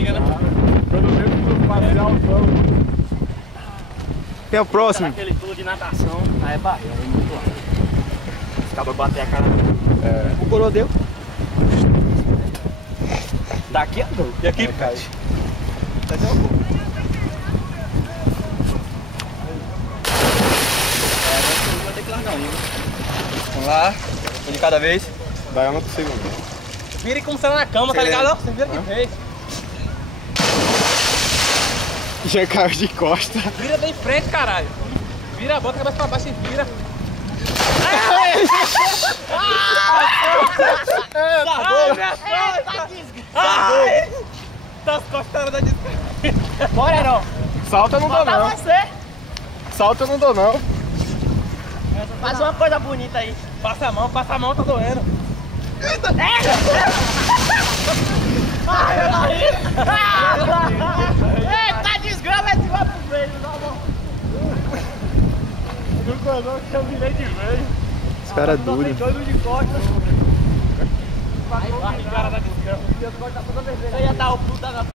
barriga, né? Pelo menos fazer altão. Quem é o próximo? Aquele pulo de natação, aí é barriga, é muito alto. Acaba de bater a cara. O coroa deu. Daqui andou. E aqui cai. Vai ter que largar um. Vamos lá. Um de cada vez. Daí eu não consigo não. Vire como se era na cama, tá ligado? Você vira de vez. Já caiu de costa. Vira bem em frente, caralho. Vira, bota a cabeça pra baixo e vira. Tá as costas da desgraça. Bora, não. Salta eu não dou não. Você Salta eu não dou não. faz uma coisa bonita aí. Passa a mão, tá doendo. Eita, desgrama, esse vai pro meio, não, não. Nunca não que eu virei de vez. Esse cara é duro. Doido de costas. Vai, cara da desgraça. Você ia dar o puta na